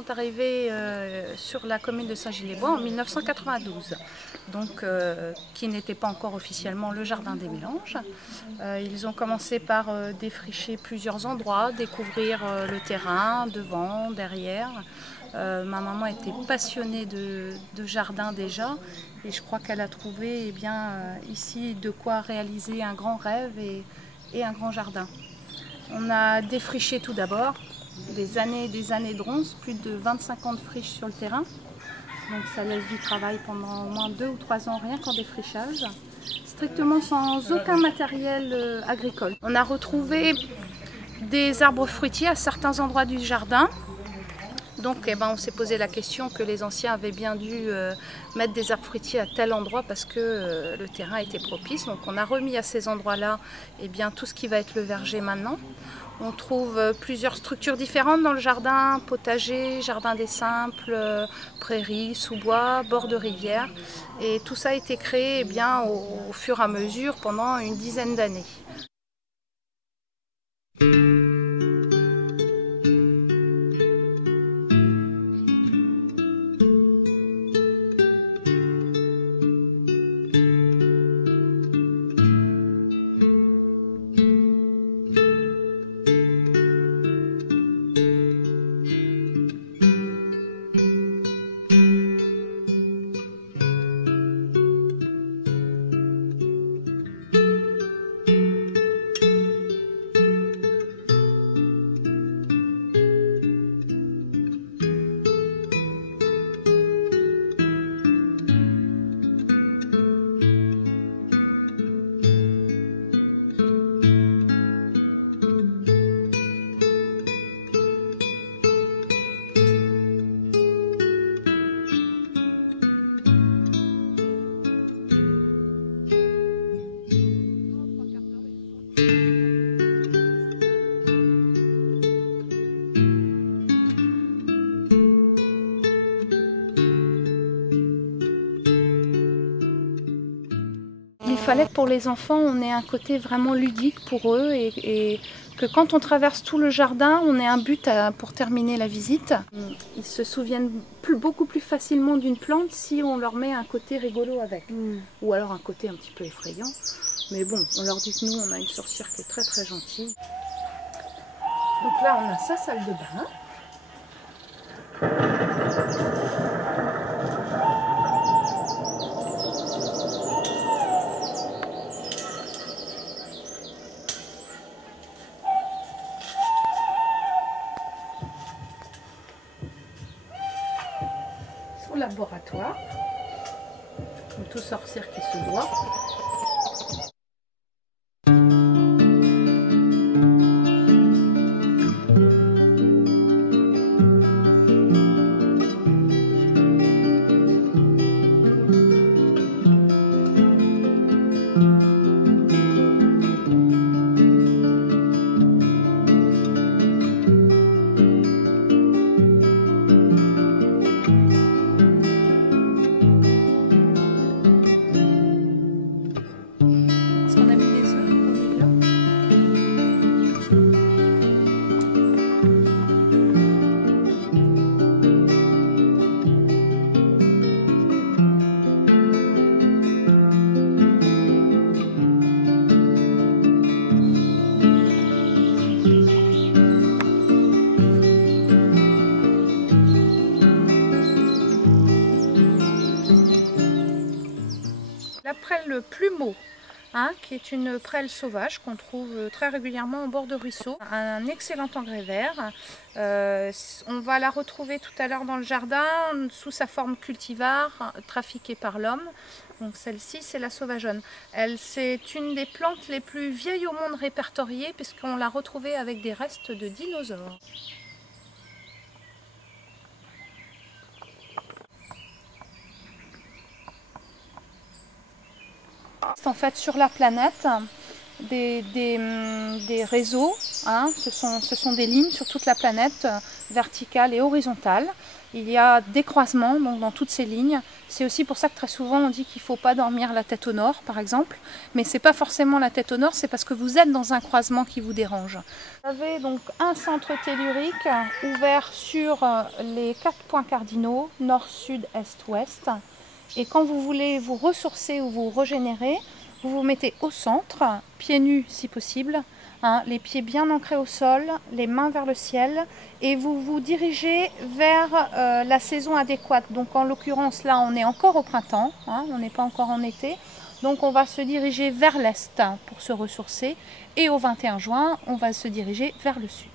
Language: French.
sont arrivés sur la commune de Saint-Gilles-les-Bois en 1992, donc qui n'était pas encore officiellement le jardin des mélanges. Ils ont commencé par défricher plusieurs endroits, découvrir le terrain, devant, derrière. Ma maman était passionnée de jardin déjà, et je crois qu'elle a trouvé ici de quoi réaliser un grand rêve et un grand jardin. On a défriché tout d'abord, des années de ronces, plus de 25 ans de friche sur le terrain. Donc ça laisse du travail pendant au moins 2 ou 3 ans, rien qu'en défrichage, strictement sans aucun matériel agricole. On a retrouvé des arbres fruitiers à certains endroits du jardin. Donc on s'est posé la question que les anciens avaient bien dû mettre des arbres fruitiers à tel endroit parce que le terrain était propice. Donc on a remis à ces endroits-là tout ce qui va être le verger maintenant. On trouve plusieurs structures différentes dans le jardin, potager, jardin des simples, prairies, sous-bois, bord de rivière. Et tout ça a été créé au fur et à mesure pendant une dizaine d'années. Il fallait que pour les enfants, on ait un côté vraiment ludique pour eux et que quand on traverse tout le jardin, on ait un but pour terminer la visite. Ils se souviennent beaucoup plus facilement d'une plante si on leur met un côté rigolo avec. Ou alors un côté un petit peu effrayant. Mais bon, on leur dit que nous, on a une sorcière qui est très très gentille. Donc là, on a sa salle de bain. Son laboratoire, comme tout sorcière qui se doit. La prêle plumeau, qui est une prêle sauvage qu'on trouve très régulièrement au bord de ruisseaux. Un excellent engrais vert. On va la retrouver tout à l'heure dans le jardin sous sa forme cultivar, trafiquée par l'homme. Donc celle-ci, c'est la sauvageonne. C'est une des plantes les plus vieilles au monde répertoriées puisqu'on l'a retrouvée avec des restes de dinosaures. En fait, sur la planète, des réseaux, hein. Ce sont des lignes sur toute la planète, verticales et horizontales. Il y a des croisements donc, dans toutes ces lignes. C'est aussi pour ça que très souvent on dit qu'il ne faut pas dormir la tête au nord par exemple. Mais ce n'est pas forcément la tête au nord, c'est parce que vous êtes dans un croisement qui vous dérange. Vous avez donc un centre tellurique ouvert sur les 4 points cardinaux, nord, sud, est, ouest. Et quand vous voulez vous ressourcer ou vous régénérer, vous vous mettez au centre, pieds nus si possible, hein, les pieds bien ancrés au sol, les mains vers le ciel, et vous vous dirigez vers la saison adéquate. Donc en l'occurrence là on est encore au printemps, hein, on n'est pas encore en été, donc on va se diriger vers l'est pour se ressourcer, et au 21 juin on va se diriger vers le sud.